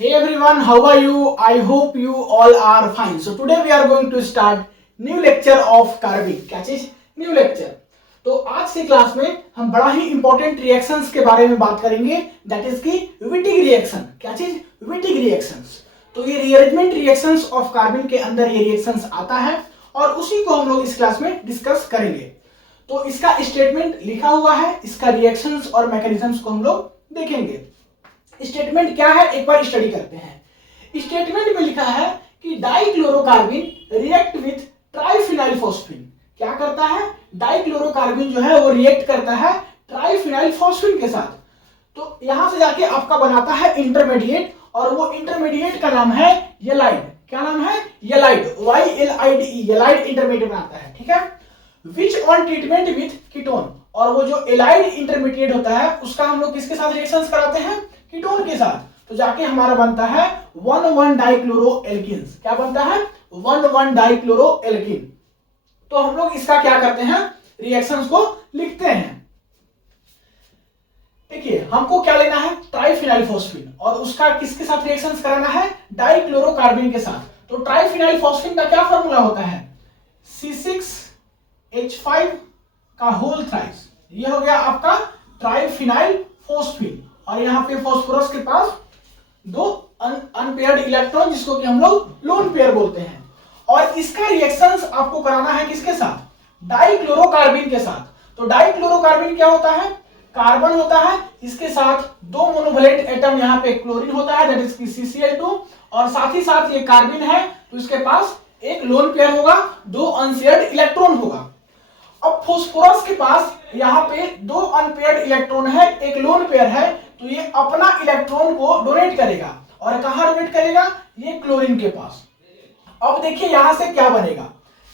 Hey everyone, how are you? I hope you all are fine. So today we are going to start new lecture of carbon. क्या चीज? New lecture. तो आज से class में हम बड़ा ही important reactions के बारे में बात करेंगे. दैट इज की विटिग रिएक्शन. क्या चीज? Wittig reactions. तो ये रीअरेंजमेंट रिएक्शंस ऑफ कार्बन के अंदर ये रिएक्शंस आता है और उसी को हम लोग इस क्लास में डिस्कस करेंगे. तो इसका स्टेटमेंट लिखा हुआ है, इसका रिएक्शंस और मैकेनिज्म्स को हम लोग देखेंगे. स्टेटमेंट क्या है एक बार स्टडी करते हैं. स्टेटमेंट में लिखा है कि डाइक्लोरोकार्बन रिएक्ट विथ ट्राइफिनाइल फॉस्फेट. क्या करता है? डाइक्लोरोकार्बन जो है वो रिएक्ट करता है ट्राइफिनाइल फॉस्फेट के साथ. तो यहां से जाके आपका बनाता है इंटरमीडिएट और वो इंटरमीडिएट का नाम है येलाइड. क्या नाम है? येलाइड. YLIDE येलाइड इंटरमीडिएट बनाता है. ठीक है. Which on treatment with ketone. और वो जो एलाइड इंटरमीडिएट होता है उसका हम लोग किसके साथ रिएक्शंस कराते हैं? कीटोन के साथ. तो जाके हमारा बनता है 1,1 डाइक्लोरोएल्कीन्स. क्या बनता है? 1,1 डाइक्लोरोएल्कीन. तो हम लोग इसका क्या करते हैं? रिएक्शंस को लिखते हैं. देखिए हमको क्या लेना है? ट्राइफिनाइल फॉस्फेट और उसका किसके साथ रिएक्शंस कराना है? डाइक्लोरोकार्बन के साथ. तो ट्राइफिनाइल फॉस्फेट का क्या फार्मूला होता है? C6H5 का होल थ्राइस. ये हो गया आपका ट्राइफिनाइल फॉस्फेट. और यहाँ पे फास्फोरस के पास दो अनपेयर्ड इलेक्ट्रॉन जिसको कि हम लोग लोन पेयर बोलते हैं. और इसका रिएक्शंस आपको कराना है किसके साथ? डाइक्लोरोकार्बन के साथ. तो डाइक्लोरोकार्बन क्या होता है? कार्बन होता है, इसके साथ दो मोनोवैलेंट एटम यहाँ पे क्लोरीन होता है दैट इज की CCl2 और साथ ही साथ ये कार्बन है तो इसके पास एक लोन पेयर होगा, दो अनपेयर्ड इलेक्ट्रॉन होगा. अब फास्फोरस के पास यहाँ पे दो अनपेयर्ड इलेक्ट्रॉन है, एक लोन पेयर है, तो ये अपना इलेक्ट्रॉन को डोनेट करेगा. और कहां डोनेट करेगा? ये क्लोरीन के पास. अब देखिए यहां से क्या बनेगा.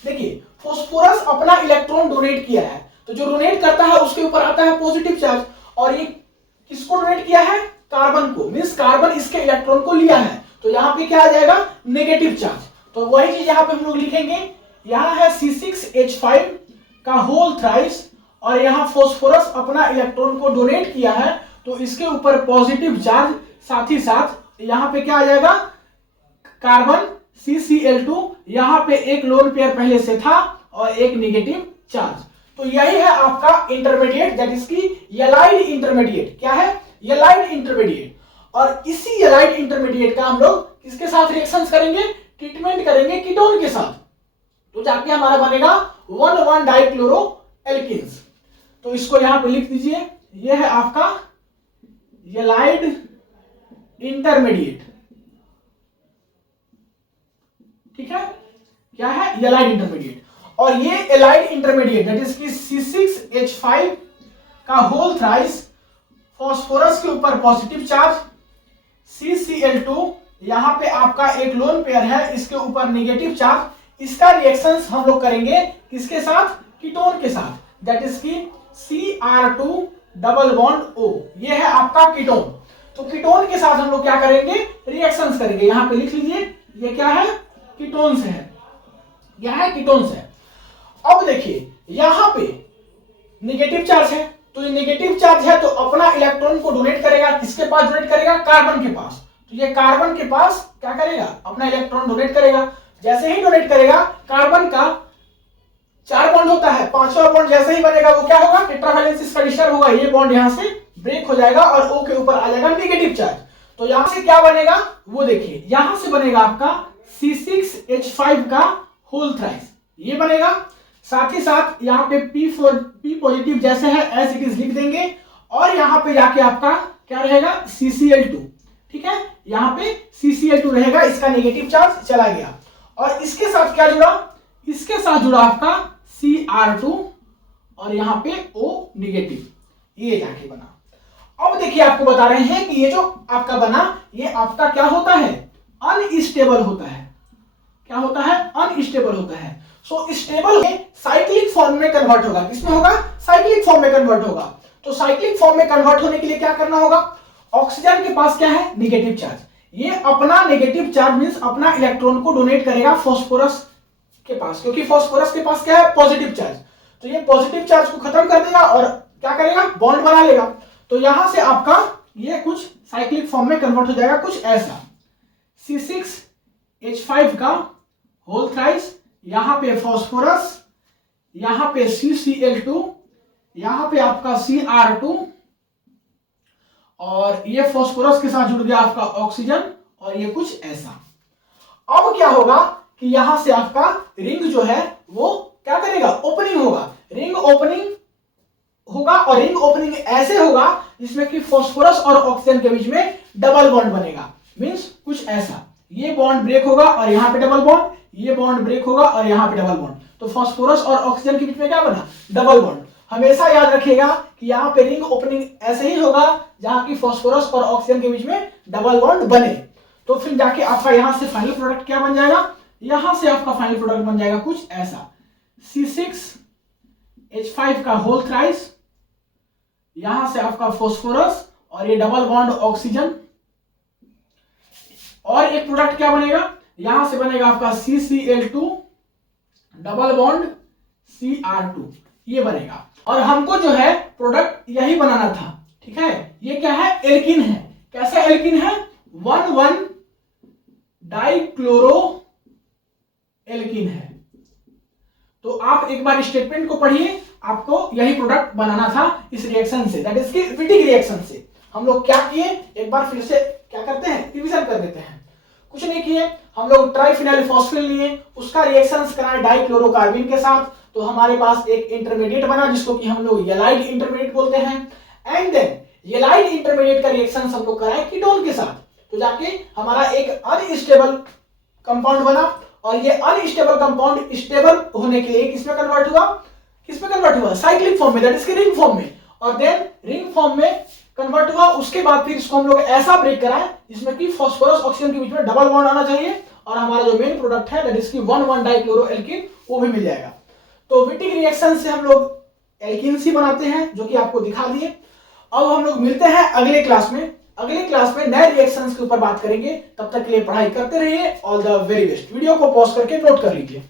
देखिए फास्फोरस अपना इलेक्ट्रॉन डोनेट किया है तो जो डोनेट करता है उसके ऊपर आता है पॉजिटिव चार्ज. और ये किसको डोनेट किया है? कार्बन को. मींस कार्बन इसके इलेक्ट्रॉन को लिया है तो यहाँ पे क्या आ जाएगा? Negative charge. तो वही चीज यहाँ पे हम लोग लिखेंगे. यहाँ है C6H5 का होल थ्राइस और यहाँ फास्फोरस अपना इलेक्ट्रॉन को डोनेट किया है तो इसके ऊपर पॉजिटिव चार्ज, साथ ही साथ यहाँ पे क्या आ जाएगा? Carbon CCl2. यहाँ पे एक लोन पेयर पहले से था और एक नेगेटिव चार्ज. तो यही है आपका इंटरमीडिएट दैट इज की येलाइड इंटरमीडिएट. क्या है? येलाइड इंटरमीडिएट. और इसी येलाइड इंटरमीडिएट का हम लोग किसके साथ रिएक्शंस करेंगे? ट्रीटमेंट करेंगे कीटोन के साथ. तो जाके हमारा बनेगा 1,1 डाइक्लोरोएल्कीन्स. तो इसको यहां पे लिख दीजिए. ये है आपका येलाइड इंटरमीडिएट. ठीक है. क्या है? येलाइड इंटरमीडिएट. और ये एलाइड इंटरमीडिएट दैट इज की C6H5 का होल थ्राइस, फास्फोरस के ऊपर पॉजिटिव चार्ज, CCl2 यहां पे आपका एक लोन पेयर है, इसके ऊपर नेगेटिव चार्ज. इसका रिएक्शंस हम लोग करेंगे किसके साथ? कीटोन के साथ दैट इज की Cr2 डबल बॉन्ड O. ये है आपका कीटोन. तो कीटोन के साथ हम लोग क्या करेंगे? रिएक्शंस करेंगे. यहां पे लिख लीजिए ये क्या है? कीटोन से है. यह है कीटोन से. अब देखिए यहां पे नेगेटिव चार्ज है तो ये नेगेटिव चार्ज है तो अपना इलेक्ट्रॉन को डोनेट करेगा. किसके पास डोनेट करेगा? कार्बन के पास. तो ये कार्बन के पास क्या करेगा? अपना इलेक्ट्रॉन डोनेट करेगा. जैसे ही डोनेट करेगा कार्बन का 4 बॉन्ड होता है, 5वां बॉन्ड जैसे ही बनेगा वो क्या होगा? टेट्रावैलेंस इसका डिस्टर्ब होगा, ये बॉन्ड यहां से ब्रेक हो जाएगा और O के ऊपर आ जाएगा नेगेटिव चार्ज. तो यहां से क्या बनेगा वो देखिए. यहां से बनेगा आपका C6H5 का होल थ्राइस. ये बनेगा. साथ ही साथ यहाँ पे P पॉजिटिव जैसे है एज इट इज लिख देंगे. और यहाँ पे जाके आपका क्या रहेगा? CCl2. ठीक है. यहाँ पे CCl2 रहेगा, इसका नेगेटिव चार्ज चला गया. और इसके साथ क्या जुड़ा? इसके साथ जुड़ा आपका Cr2 और यहाँ पे O नेगेटिव. ये जाके बना. अब देखिए आपको बता रहे हैं कि ये जो आपका बना ये आपका क्या होता है? अनस्टेबल होता है. क्या होता है? अनस्टेबल होता है. सो स्टेबल साइक्लिक फॉर्म में कन्वर्ट होगा. किसमें होगा? साइक्लिक फॉर्म में कन्वर्ट होगा. तो साइक्लिक फॉर्म में कन्वर्ट होने के लिए क्या करना होगा? ऑक्सीजन के पास क्या है? Negative charge. ये अपना नेगेटिव चार्ज मींस अपना इलेक्ट्रॉन को डोनेट करेगा फास्फोरस के पास, क्योंकि फास्फोरस के पास क्या है? Positive charge. तो ये पॉजिटिव चार्ज को खत्म कर देगा और क्या करेगा? बॉन्ड बना लेगा. तो यहां से आपका ये कुछ साइक्लिक फॉर्म में कन्वर्ट हो जाएगा कुछ ऐसा. C6H5 का होल थ्राइस, यहां पे फॉस्फोरस, यहां पे CCl2, यहां पे आपका Cr2, और ये फॉस्फोरस के साथ जुड़ गया आपका ऑक्सीजन, और ये कुछ ऐसा। अब क्या होगा कि यहां से आपका रिंग जो है वो क्या करेगा, ओपनिंग होगा, रिंग ओपनिंग होगा, और रिंग ओपनिंग ऐसे होगा जिसमें कि फॉस्फोरस और ऑक्सीजन के बीच में डबल बॉन्ड बनेगा। मींस कुछ ऐसा, ये बॉन्ड ब्रेक होगा और यहां पे डबल बॉन्ड, ये बॉन्ड ब्रेक होगा और यहां पे डबल बॉन्ड, तो फॉस्फोरस और ऑक्सीजन के बीच में क्या बना, डबल बॉन्ड। हमेशा याद रखिएगा कि यहाँ पे रिंग ओपनिंग ऐसे ही होगा जहां की फॉस्फोरस और ऑक्सीजन के बीच में डबल बॉन्ड बने। तो फिर जाके आपका यहां से फाइनल प्रोडक्ट क्या बन जाएगा, यहां से आपका फाइनल प्रोडक्ट बन जाएगा कुछ ऐसा, C6H5 का होल थ्राइस, यहां से आपका फॉस्फोरस और ये डबल बॉन्ड ऑक्सीजन, और एक प्रोडक्ट क्या बनेगा, यहां से बनेगा आपका CCl2 डबल बॉन्ड Cr2, ये बनेगा। और हमको जो है प्रोडक्ट यही बनाना था, ठीक है। ये क्या है, एल्किन है। कैसा एल्किन है, 1,1 डाइक्लोरो एल्किन है। तो आप एक बार स्टेटमेंट को पढ़िए, आपको यही प्रोडक्ट बनाना था इस रिएक्शन से, दैट इज की विटिक रिएक्शन से। हम लोग क्या किए, एक बार फिर से क्या करते हैं, रिवीजन कर देते हैं। कुछ नहीं किए, हम लोग ट्राइफिनाइल फॉस्फेट लिए, उसका रिएक्शन कराए डाइक्लोरोकार्बिन के साथ, तो हमारे पास एक इंटरमीडिएट बना जिसको कि हम लोग येलाइड इंटरमीडिएट बोलते हैं। एंड देन येलाइड इंटरमीडिएट का रिएक्शन हम लोग कराए कीटोन के साथ, तो जाके हमारा एक अनस्टेबल कंपाउंड बना, और ये अनस्टेबल कंपाउंड स्टेबल होने के लिए किसमें कन्वर्ट हुआ, किसमें कन्वर्ट हुआ, साइक्लिक फॉर्म में, दैट इज रिंग फॉर्म में, और देन रिंग फॉर्म में कन्वर्ट हुआ। उसके बाद फिर इसको हम लोग ऐसा ब्रेक कराएं जिसमें कि फॉस्फोरस ऑक्सीजन के बीच में डबल बॉन्ड आना चाहिए, और हमारा जो मेन प्रोडक्ट है दैट इज की 1,1 डाइक्लोरो एल्किन, वो भी मिल जाएगा। तो विटिक रिएक्शन से हम लोग एल्किन्स ही बनाते हैं, जो कि आपको दिखा दिए। अब हम लोग मिलते हैं अगले क्लास में, अगले क्लास में नए रिएक्शंस के ऊपर बात करेंगे। तब तक के लिए पढ़ाई करते रहिए। All the very best. Video को पॉज करके नोट कर लीजिए।